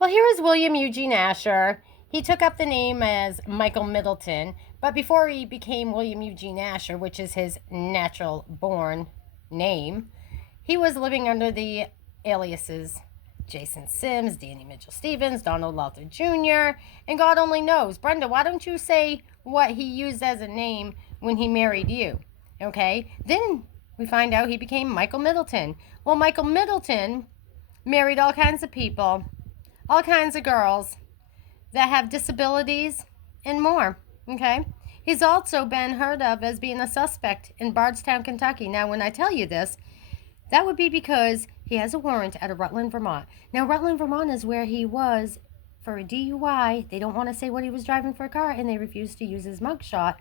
Well, here is William Eugene Asher. He took up the name as Michael Middleton, but before he became William Eugene Asher, which is his natural born name, he was living under the aliases Jason Sims, Danny Mitchell Stevens, Donald Luther Jr., and God only knows. Brenda, why don't you say what he used as a name when he married you? Okay? Then we find out he became Michael Middleton. Well, Michael Middleton married all kinds of people, all kinds of girls that have disabilities and more. Okay? He's also been heard of as being a suspect in Bardstown, Kentucky. Now, when I tell you this, that would be because he has a warrant out of Rutland, Vermont. Now, Rutland, Vermont is where he was for a DUI. They don't want to say what he was driving for a car, and they refuse to use his mugshot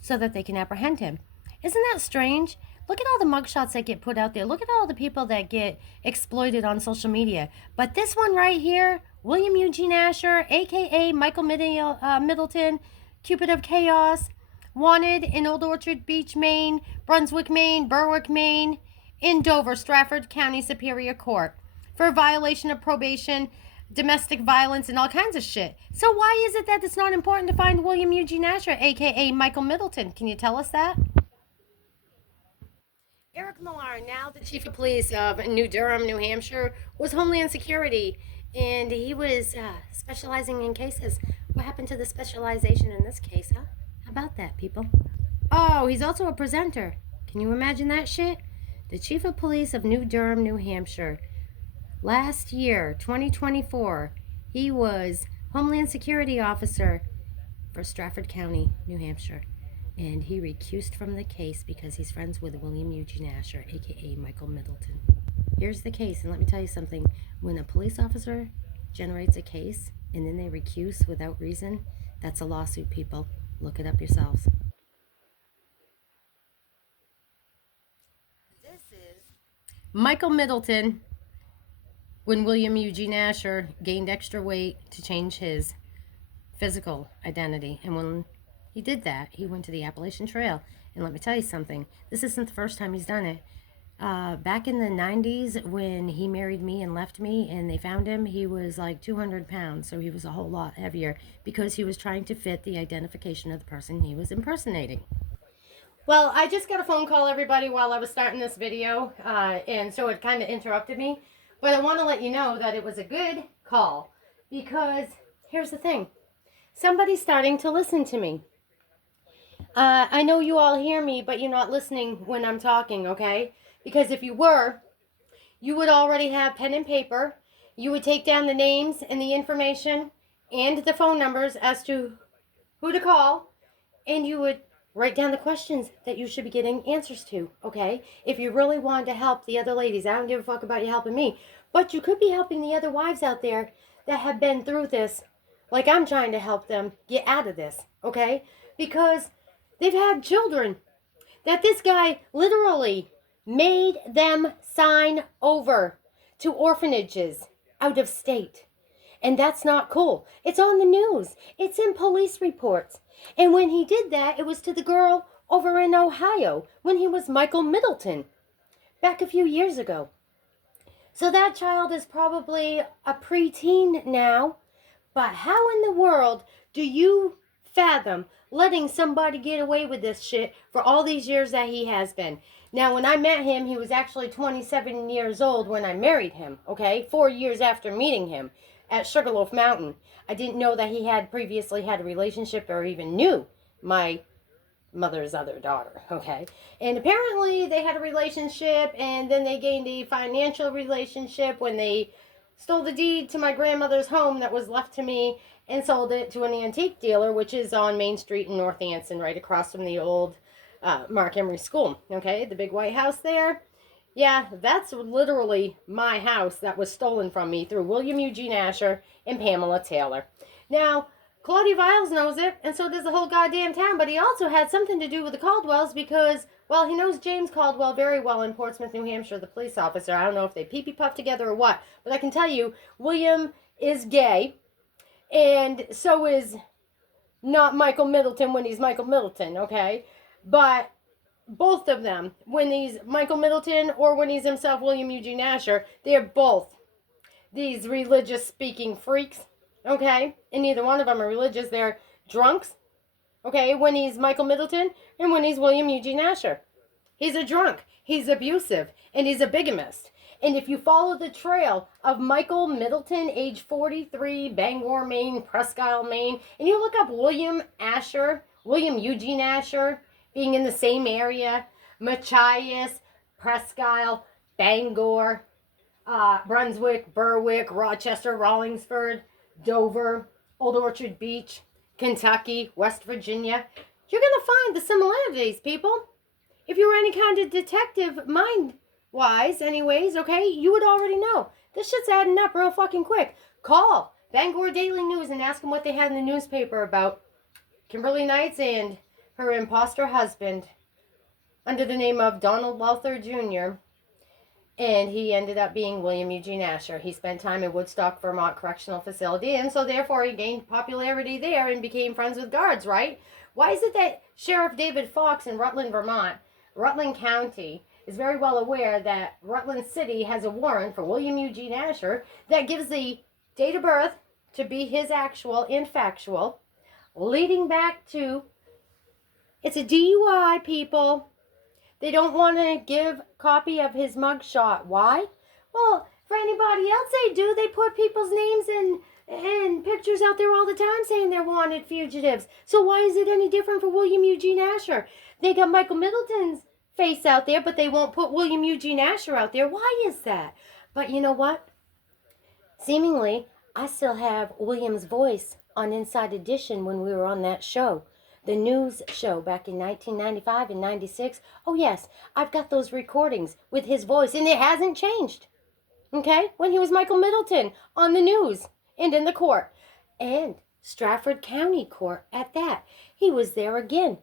so that they can apprehend him. Isn't that strange? Look at all the mugshots that get put out there. Look at all the people that get exploited on social media. But this one right here, William Eugene Asher, a.k.a. Michael Middleton, Cupid of Chaos, wanted in Old Orchard Beach, Maine, Brunswick, Maine, Berwick, Maine, in Dover, Stratford County Superior Court for violation of probation, domestic violence, and all kinds of shit. So why is it that it's not important to find William Eugene Asher, a.k.a. Michael Middleton? Can you tell us that? Eric Millar, now the chief of police of New Durham, New Hampshire, was Homeland Security, and he was specializing in cases. What happened to the specialization in this case, huh? How about that, people? Oh, he's also a presenter. Can you imagine that shit? The chief of police of New Durham, New Hampshire. Last year, 2024, he was Homeland Security Officer for Stratford County, New Hampshire. And he recused from the case because he's friends with William Eugene Asher, aka Michael Middleton. Here's the case, and let me tell you something. When a police officer generates a case and then they recuse without reason, that's a lawsuit, people. Look it up yourselves. This is Michael Middleton when William Eugene Asher gained extra weight to change his physical identity. And when he did that, he went to the Appalachian Trail. And let me tell you something, this isn't the first time he's done it. Back in the 90s, when he married me and left me and they found him, he was like 200 pounds. So he was a whole lot heavier because he was trying to fit the identification of the person he was impersonating. Well, I just got a phone call, everybody, while I was starting this video, and so it kind of interrupted me. But I want to let you know that it was a good call because here's the thing. Somebody's starting to listen to me. I know you all hear me, but you're not listening when I'm talking, okay? Because if you were, you would already have pen and paper. You would take down the names and the information and the phone numbers as to who to call, and you would write down the questions that you should be getting answers to, okay? If you really wanted to help the other ladies, I don't give a fuck about you helping me, but you could be helping the other wives out there that have been through this, like I'm trying to help them get out of this, okay? Because they've had children that this guy literally made them sign over to orphanages out of state. And that's not cool. It's on the news. It's in police reports. And when he did that, it was to the girl over in Ohio when he was Michael Middleton back a few years ago. So that child is probably a preteen now. But how in the world do you fathom letting somebody get away with this shit for all these years that he has been? Now, when I met him, he was actually 27 years old when I married him, okay? 4 years after meeting him at Sugarloaf Mountain. I didn't know that he had previously had a relationship or even knew my mother's other daughter, okay? And apparently they had a relationship, and then they gained a financial relationship when they stole the deed to my grandmother's home that was left to me and sold it to an antique dealer, which is on Main Street in North Anson, right across from the old Mark Emery School, okay? The big white house there. Yeah, that's literally my house that was stolen from me through William Eugene Asher and Pamela Taylor. Now, Claudia Viles knows it, and so does the whole goddamn town, but he also had something to do with the Caldwells because, well, he knows James Caldwell very well in Portsmouth, New Hampshire, the police officer. I don't know if they pee-pee puff together or what, but I can tell you, William is gay, and so is not Michael Middleton when he's Michael Middleton, okay? But both of them, when he's Michael Middleton or when he's himself William Eugene Asher, they're both these religious speaking freaks, okay? And neither one of them are religious. They're drunks, okay? When he's Michael Middleton and when he's William Eugene Asher. He's a drunk, he's abusive, and he's a bigamist. And if you follow the trail of Michael Middleton, age 43, Bangor, Maine, Presque Isle, Maine, and you look up William Eugene Asher, being in the same area, Machias, Presque Isle, Bangor, Brunswick, Berwick, Rochester, Rollingsford, Dover, Old Orchard Beach, Kentucky, West Virginia, you're going to find the similarities, people. If you were any kind of detective mind-wise, anyways, okay, you would already know. This shit's adding up real fucking quick. Call Bangor Daily News and ask them what they had in the newspaper about Kimberly Knights and her imposter husband under the name of Donald Luther Jr., and he ended up being William Eugene Asher. He spent time in Woodstock, Vermont Correctional Facility, and so therefore he gained popularity there and became friends with guards, right? Why is it that Sheriff David Fox in Rutland, Vermont, Rutland County, is very well aware that Rutland City has a warrant for William Eugene Asher that gives the date of birth to be his actual and factual, leading back to, it's a DUI, people. They don't want to give a copy of his mugshot. Why? Well, for anybody else they do. They put people's names and pictures out there all the time saying they're wanted fugitives. So why is it any different for William Eugene Asher? They got Michael Middleton's face out there, but they won't put William Eugene Asher out there. Why is that? But you know what? Seemingly, I still have William's voice on Inside Edition when we were on that show. The news show back in 1995 and 96. Oh, yes, I've got those recordings with his voice, and it hasn't changed. Okay? When he was Michael Middleton on the news and in the court. And Stratford County Court at that. He was there again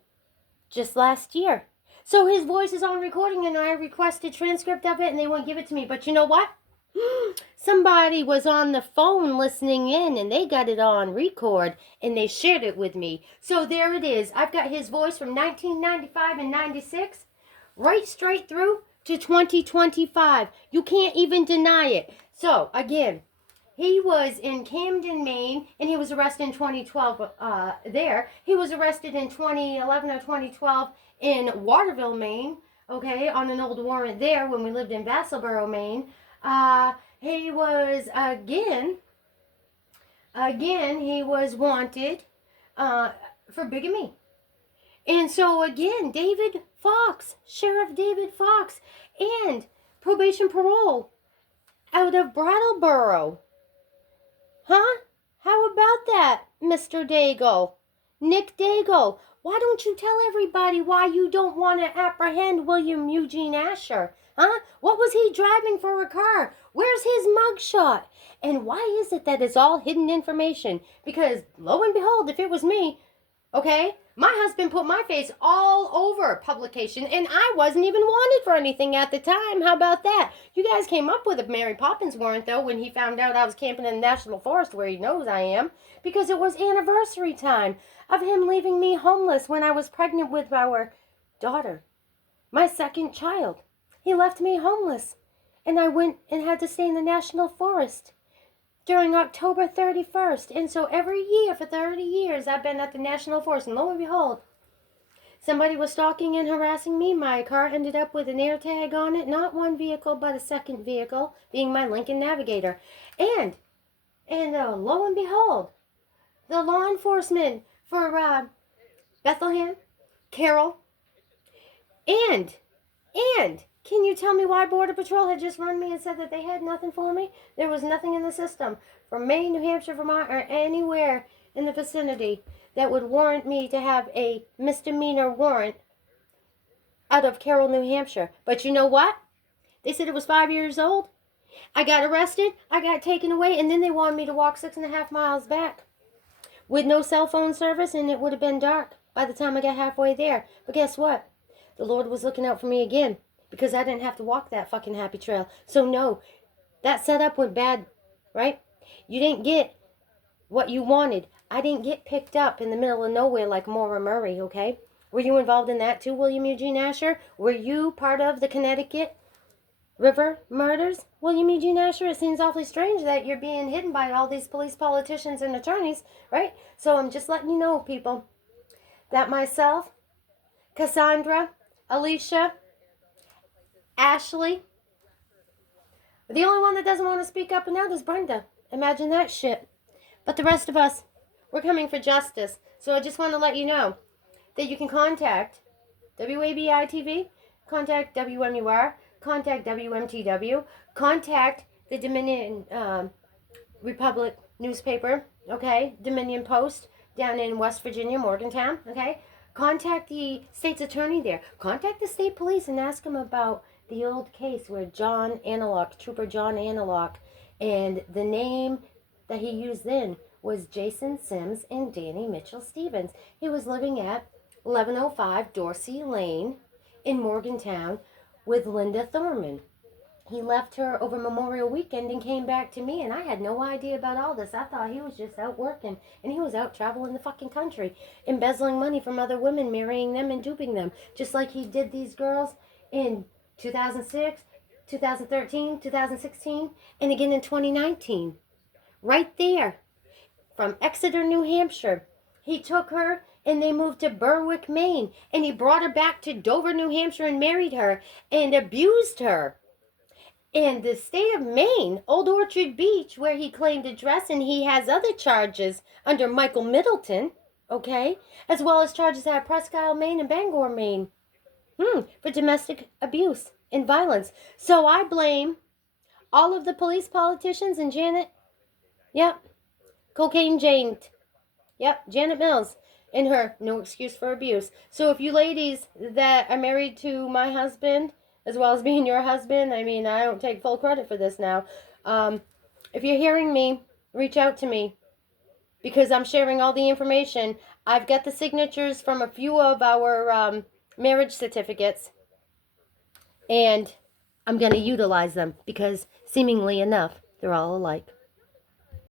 just last year. So his voice is on recording, and I requested a transcript of it, and they won't give it to me. But you know what? Somebody was on the phone listening in, and they got it on record, and they shared it with me. So there it is. I've got his voice from 1995 and 96, right straight through to 2025. You can't even deny it. So, again, he was in Camden, Maine, and he was arrested in 2012 there. He was arrested in 2011 or 2012 in Waterville, Maine, okay, on an old warrant there when we lived in Vassalboro, Maine. He was, again, he was wanted for bigamy. And so, again, David Fox, Sheriff David Fox, and probation parole out of Brattleboro. Huh? How about that, Mr. Daigle? Nick Daigle, why don't you tell everybody why you don't want to apprehend William Eugene Asher? Huh? What was he driving for a car? Where's his mugshot? And why is it that it's all hidden information? Because, lo and behold, if it was me, okay, my husband put my face all over publication, and I wasn't even wanted for anything at the time. How about that? You guys came up with a Mary Poppins warrant, though, when he found out I was camping in the National Forest, where he knows I am, because it was anniversary time of him leaving me homeless when I was pregnant with our daughter, my second child. He left me homeless, and I went and had to stay in the National Forest during October 31st. And so every year for 30 years, I've been at the National Forest. And lo and behold, somebody was stalking and harassing me. My car ended up with an air tag on it. Not one vehicle, but a second vehicle, being my Lincoln Navigator. And lo and behold, the law enforcement for Bethlehem, Carroll, and can you tell me why Border Patrol had just run me and said that they had nothing for me? There was nothing in the system from Maine, New Hampshire, Vermont, or anywhere in the vicinity that would warrant me to have a misdemeanor warrant out of Carroll, New Hampshire. But you know what? They said it was 5 years old. I got arrested. I got taken away, and then they wanted me to walk 6.5 miles back with no cell phone service, and it would have been dark by the time I got halfway there. But guess what? The Lord was looking out for me again, because I didn't have to walk that fucking happy trail. So no, that setup went bad, right? You didn't get what you wanted. I didn't get picked up in the middle of nowhere like Maura Murray, okay? Were you involved in that too, William Eugene Asher? Were you part of the Connecticut River murders, William Eugene Asher, it seems awfully strange that you're being hidden by all these police, politicians, and attorneys, right? So I'm just letting you know, people, that myself, Cassandra, Alicia, Ashley, the only one that doesn't want to speak up and out is Brenda. Imagine that shit. But the rest of us, we're coming for justice. So I just want to let you know that you can contact WABI TV, contact WMUR, contact WMTW, contact the Dominion Republic newspaper, okay, Dominion Post down in West Virginia, Morgantown, okay. Contact the state's attorney there. Contact the state police and ask them about the old case where Trooper John Analock, and the name that he used then was Jason Sims and Danny Mitchell Stevens. He was living at 1105 Dorsey Lane in Morgantown with Linda Thurman. He left her over Memorial Weekend and came back to me, and I had no idea about all this. I thought he was just out working, and he was out traveling the fucking country, embezzling money from other women, marrying them and duping them, just like he did these girls in 2006, 2013, 2016, and again in 2019. Right there, from Exeter, New Hampshire. He took her and they moved to Berwick, Maine, and he brought her back to Dover, New Hampshire and married her and abused her. In the state of Maine, Old Orchard Beach, where he claimed address, and he has other charges under Michael Middleton, okay, as well as charges at Presque Isle, Maine and Bangor, Maine, for domestic abuse and violence. So I blame all of the police, politicians, and Janet, Cocaine Jane, Janet Mills, and her no excuse for abuse. So if you ladies that are married to my husband, as well as being your husband, I mean, I don't take full credit for this now. If you're hearing me, reach out to me, because I'm sharing all the information. I've got the signatures from a few of our marriage certificates, and I'm going to utilize them because seemingly enough, they're all alike.